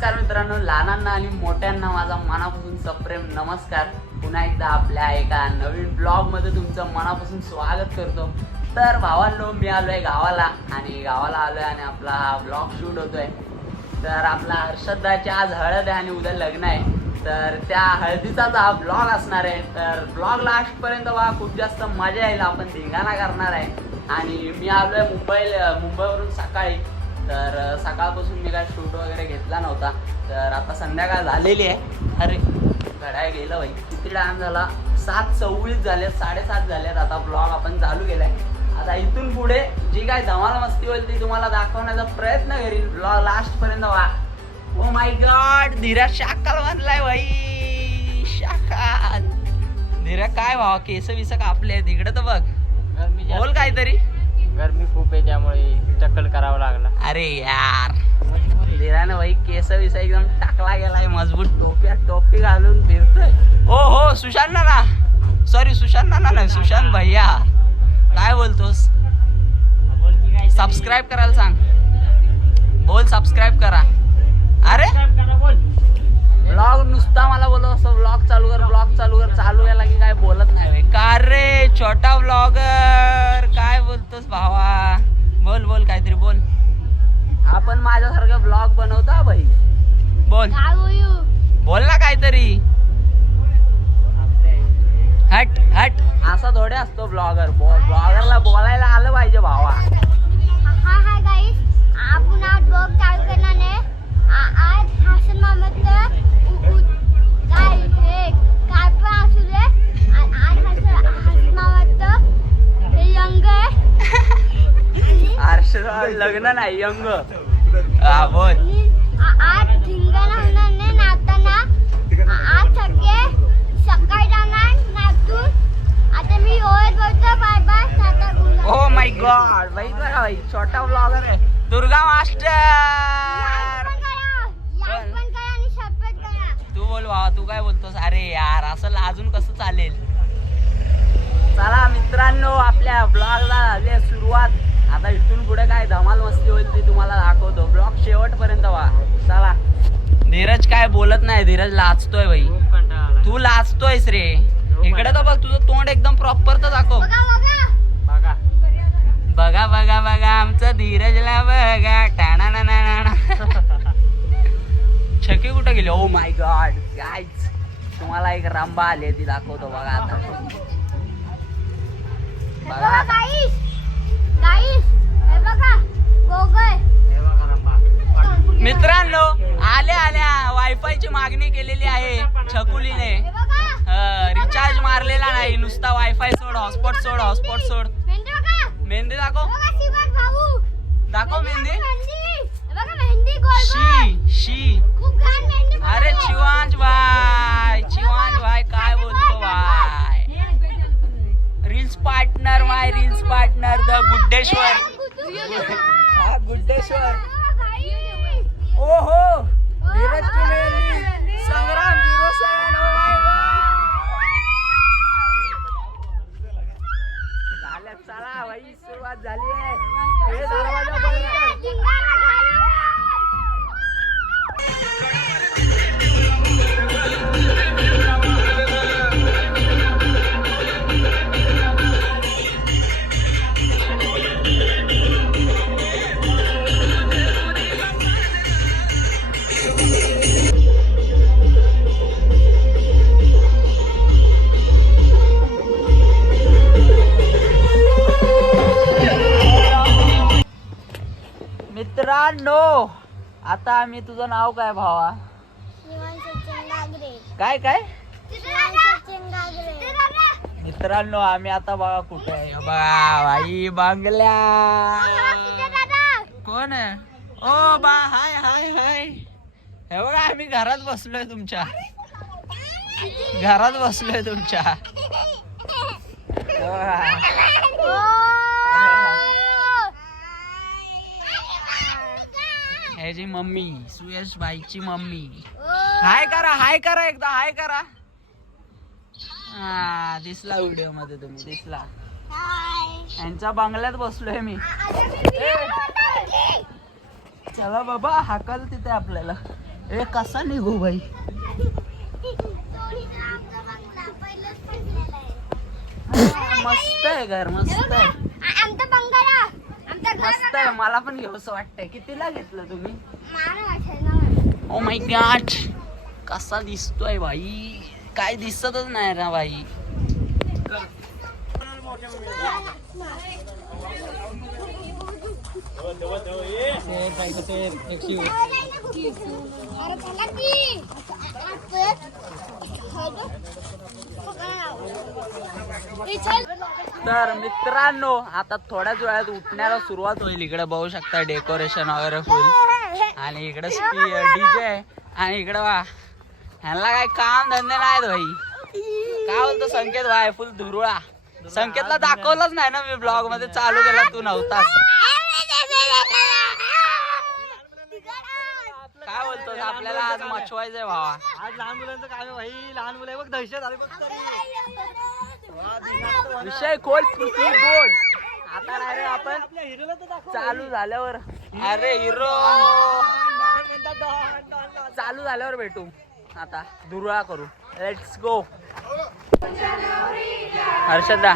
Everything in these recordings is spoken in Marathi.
नमस्कार मित्रांनो, लहानांना आणि मोठ्यांना माझा मनापासून सप्रेम नमस्कार. पुन्हा एकदा आपल्या एका नवीन ब्लॉग मध्ये तुमचं मनापासून स्वागत करतो. तर भावांनो, मी आलोय गावाला आणि आपला हा ब्लॉग शूट होतोय. तर आपला हर्षदाची आज हळद आहे आणि उद्या लग्न आहे. तर त्या हळदीचाच हा ब्लॉग असणार आहे. तर ब्लॉग लास्ट पर्यंत बघा, खूप जास्त मजा येईल. आपण धिंगाणा करणार आहे. आणि मी आलोय मुंबईवरून सकाळी. तर सकाळपासून मी काय शूट वगैरे घेतला नव्हता. तर आता संध्याकाळ झालेली आहे. अरे घड्याळ गेलं भाई, किती टाइम झाला, 7:26 झाले, 7:30 झालेत. आता ब्लॉग आपण चालू केलाय. आता इथून पुढे जी काय धमाल मस्ती होईल ती तुम्हाला दाखवण्याचा प्रयत्न करीन. ब्लॉग लास्ट पर्यंत व्हा. Oh my God, Dhiraj Shakal बनलाय भाई, शाकाल. धीरज काय भावा, केस विस कापले तिकडे तर बघ. बोल काहीतरी. गरमी खूप आहे त्यामुळे चक्कल करावं लागला. अरे यार, धीराने भाई केस विस एकदम टाकला गेलाय, मजबूत टोपी घालून फिरतोय. हो सुशांत ना, सॉरी सुशांत ना नाही, सुशांत भैया. काय बोलतोस? सबस्क्राईब करायला सांग. बोल सबस्क्राईब करा. अरे ब्लॉग नुसता मला बोलत असं, ब्लॉग चालू कर चालू याला की काय बोलत नाही. का रे छोटा ब्लॉगर, काय बोलतोस भावा? बोल काहीतरी बोल. आपण माझ्यासारखं ब्लॉग बनवता भाई. बोल ना काहीतरी. हट असा थोडे असतो ब्लॉगर. ब्लॉगरला बोलायला आलं पाहिजे भावा. हाय गाइस, आपण आज ब्लॉग चालू करणार आहे. आज हसन मामाचं काय पण असू दे, आज हसन मामाचं यंग हर्षद लग्न नाही, यंग. हा बोल. आज धिंगाणा होणार नाही नाचताना. आज सकाळी जाणार नाचून. आता मी ओळख बोलतो. Bye bye, tata good. Oh my God भाई छोटा ब्लॉगर आहे. दुर्गा मास्टर. तू बोल भावा, तू काय बोलतोस? अरे यार, असं अजून कसं चालेल? चला मित्रांनो, आपल्या ब्लॉगला झाली सुरुवात. आता इथून पुढे काय धमाल मस्ती होईल ती तुम्हाला दाखवतो. ब्लॉग शेवटपर्यंत व्हा. चला. धीरज काय बोलत नाही, धीरज लाजतोय भाई. तू लाजतोयस रे. इकडे तर बघ, तुझं तोंड एकदम प्रॉपर तर दाखव. बघा आमचं धीरजला बघा. टाणा छकी कुठं गेली? ओ माय गॉड गाईज, तुम्हाला एक रंबा आली ती दाखवतो बघा. आता बघा मित्रांनो, आल्या वायफायची मागणी केलेली आहे छकुलीने. रिचार्ज मारलेला नाही, नुसता वायफाय सोड, हॉटस्पॉट सोड. मेहंदी दाखव मेहंदी. शी अरे चिवांज भाई काय बोलतो भाई. Reels partner the Guddeshwar. हा गुड्डेश्वर. ओहो, धीरज की मेहंदी, संग्राम 07. झालं, चला भाई, सुरुवात झाली आहे. हे दरवाजा बंद कर. मित्रांनो, आता मी, तुझं नाव काय भावा? काय मित्रांनो, आम्ही आता बघा कुठे आहे. बघा भाई, बांगल्या. कोण आहे? ओ बा, हाय. हे बघा, आम्ही घरात बसलोय तुमच्या. ह्याची मम्मी, सुयश भाईची मम्मी. हाय करा एकदा, हाय करा. हा, दिसला व्हिडिओ मध्ये तुम्ही, दिसला. यांच्या बंगल्यात बसलोय मी. चला बाबा, हाकल तिथे आपल्याला. ए कसा निघू भाई? मस्त आहे घर, मस्त आहे, आमचा बंगला, आमचा घर मस्त आहे. मला पण घेऊसं वाटतंय. कितीला घेतलं तुम्ही? मारा ओ माय गॉड, कसा दिसतोय भाई, काय दिसतच नाही ना भाई. तर मित्रांनो, आता थोड्याच वेळात उठण्याला सुरुवात होईल. इकडे बघू शकता डेकोरेशन वगैरे होईल आणि इकडे डीजे आहे आणि इकडे वा ह्यांना काय काम धंदे नाहीत भाई. काय बोलतो संकेत भाई, फुल धुरुळा. संकेतला दाखवलंच नाही ना मी ब्लॉग मध्ये, चालू केला तू नव्हतास. काय बोलतोस, आपल्याला आज मचवायचंय भावा. आज लहान मुलांचं काम आहे भाई. लहान मुलं बघ दहशत आली बघ. विषय खोल, कृती बोल. आता डायरेक्ट आपण चालू झाल्यावर, अरे हिरो चालू झाल्यावर भेटू. आता दुर्वा करू. Let's go. Harshada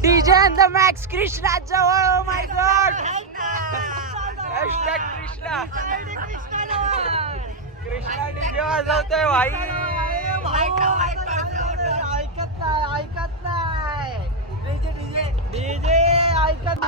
DJ and the Max Krishna जवळ. My god, hashtag Krishna. Krishna DJ वाजवतोय भाई. ऐकत नाही डीजे ऐकत.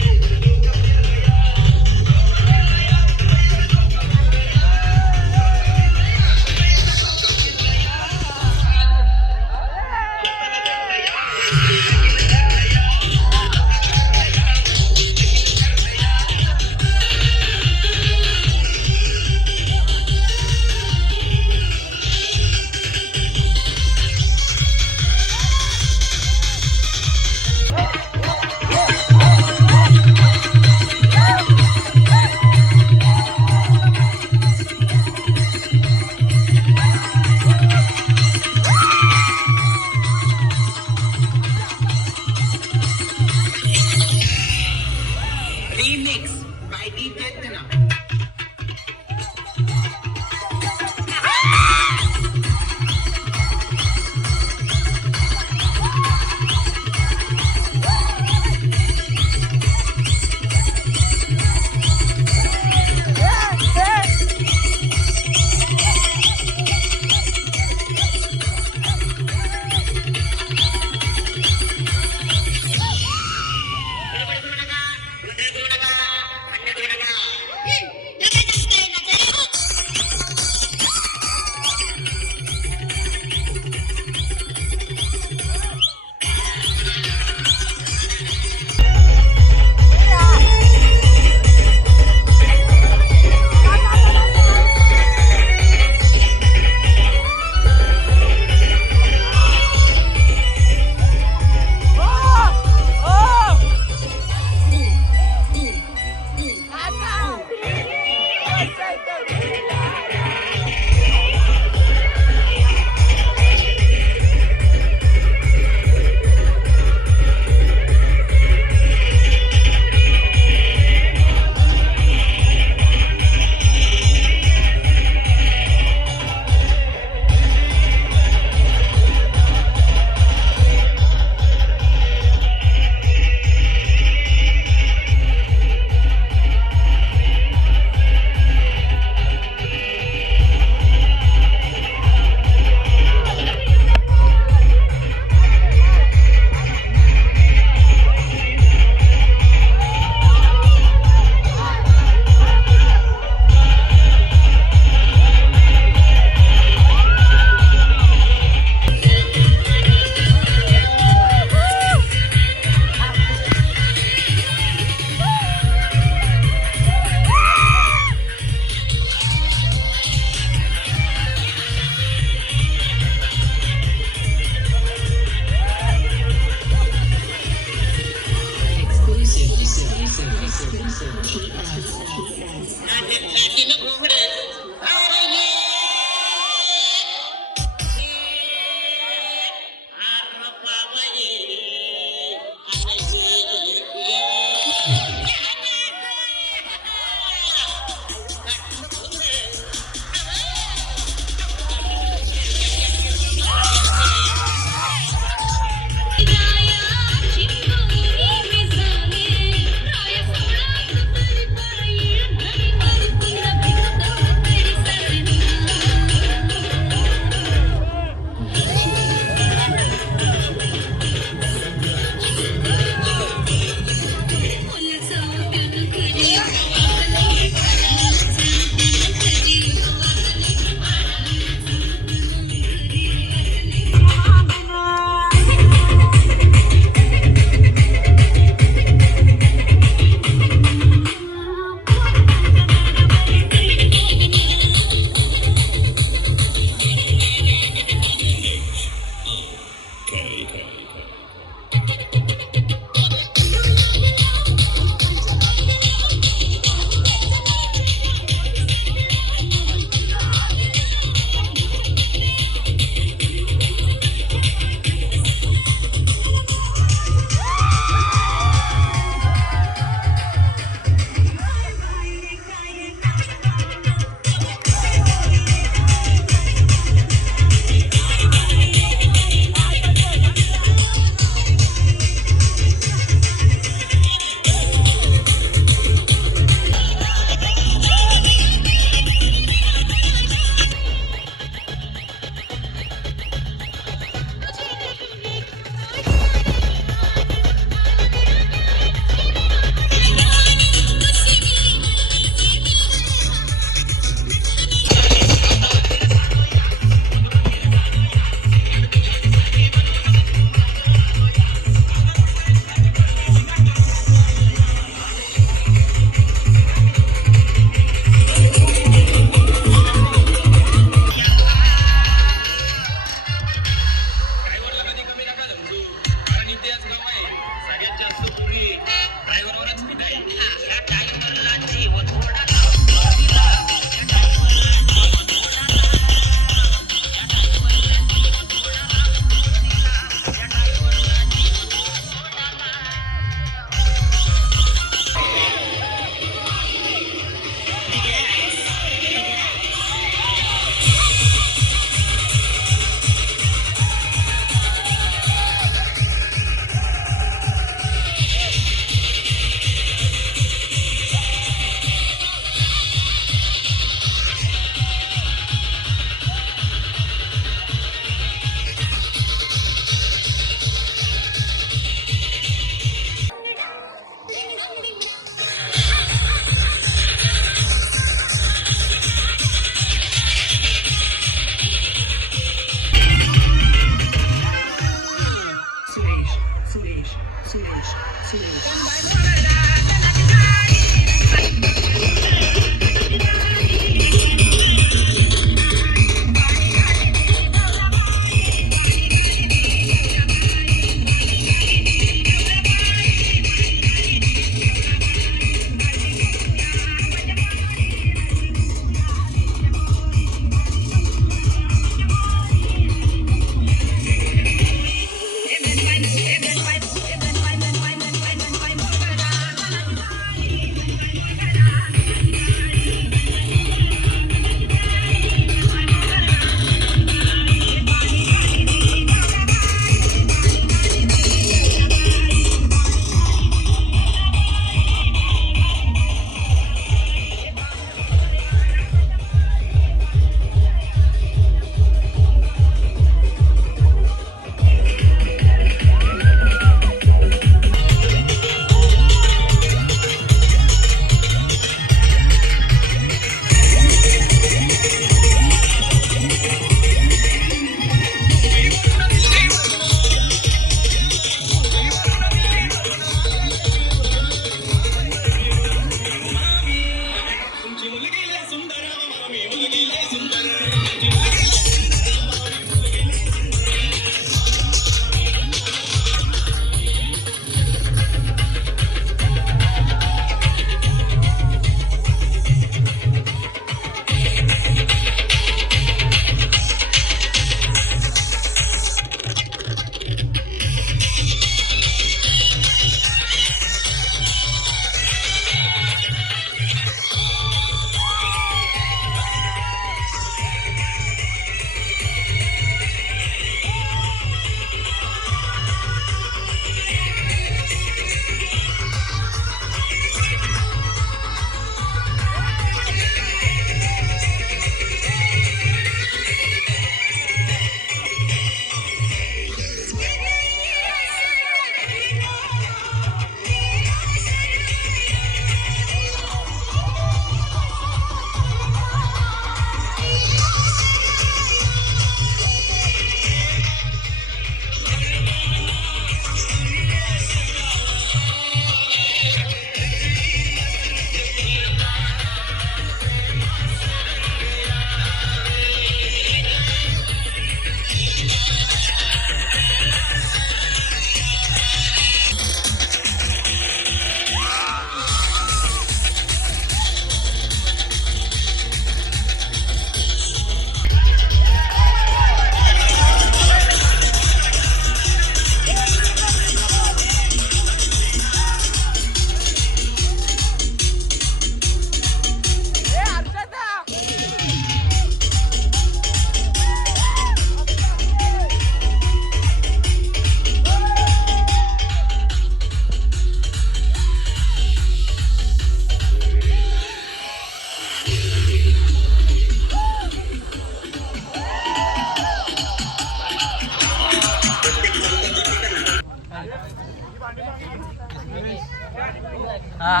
हा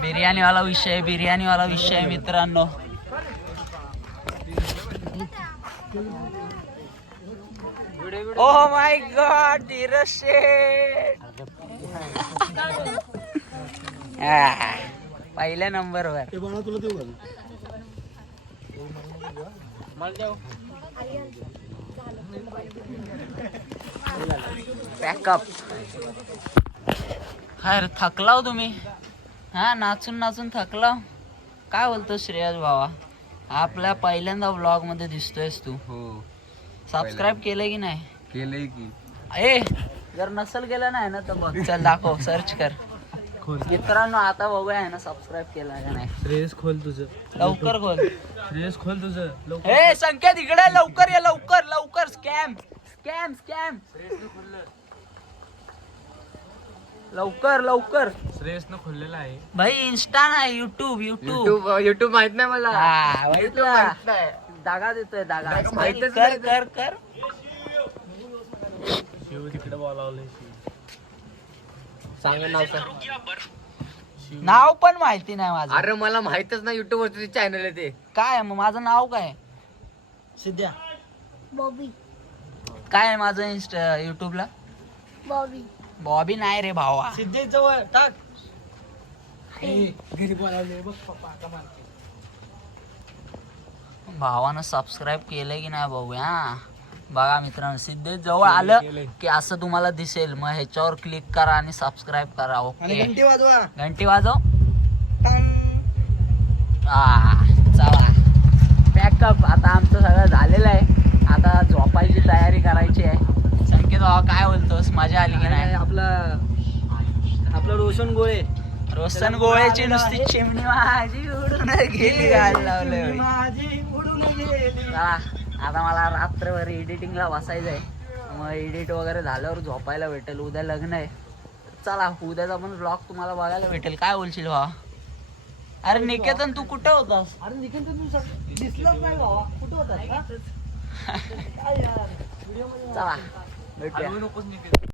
बिर्याणी वाला विषय मित्रांनो. ओ माय गॉड धीरज शेठ पहिल्या नंबरवर. पॅकअप. अरे थकलाव तुम्ही हा नाचून नाचून थकलाव. काय बोलतो श्रेयस भावा, आपल्या पहिल्यांदा व्लॉग मध्ये दिसतोयस तू. हो सबस्क्राईब केलंय की नाही? केलंय की. ए जर नसल केलं नाही ना तर बघ चल दाखव सर्च कर. मित्रांनो आता बघूया आहे ना सबस्क्राईब केलं का नाही. श्रेयस खोल तुझं, लवकर खोल. श्रेयस खोल तुझं. ए संकेत इकडे लवकर ये, लवकर लवकर. Scam scam scam. लवकर लवकर. श्रेयसनं खोललेला आहे भाई इंस्टा नाही युट्यूब युट्यूब. युट्यूब माहित नाही मला. हा बघितलं? दागा देतोय दागा. माहितच कर नाही. कर कर. शिव तिकडे बोलावलंय. सांग नाव सांग. नाव पण माहिती नाही माझं. अरे मला माहितच नाही युट्यूब वरती चॅनल आहे ते. काय आहे मग माझं नाव काय? सिद्ध्या बॉबी काय आहे माझं इंस्टा युट्यूबला? बॉबी बॉबी नाही रे भावा. सिद्धे जवळ टाक. घरी बोलावले बघ पप्पा आता मारते. भावानं सबस्क्राईब केलंय की नाही बघूया. बघा मित्रांनो सिद्धेश जवळ आलं की असं तुम्हाला दिसेल. मग ह्याच्यावर क्लिक करा आणि सबस्क्राईब करा. आणि ओके घंटी वाजवा. घंटी वाजव. टांग. चला पॅकअप. आता आमचं सगळं झालेलं आहे. आता झोपायची तयारी करायची आहे. संकेत भावा काय बोलतोस, मजा आली की नाही? आपलं रोशन गोळे. रोशन गोळ्याची नुसती चिमणी माझी उडून गेली. गायला लावलंय. माझी उडून गेली. चला आता मला रात्रभर एडिटिंगला बसायचं आहे. मग एडिट वगैरे झाल्यावर झोपायला भेटेल. उद्या लग्न आहे. चला उद्याचा पण ब्लॉग तुम्हाला बघायला भेटेल. काय बोलशील भावा? अरे निकेतन तू कुठं होतास? अरे निखिल तू दिसलंच नाही भावा. कुठं होता? चला भेटूया.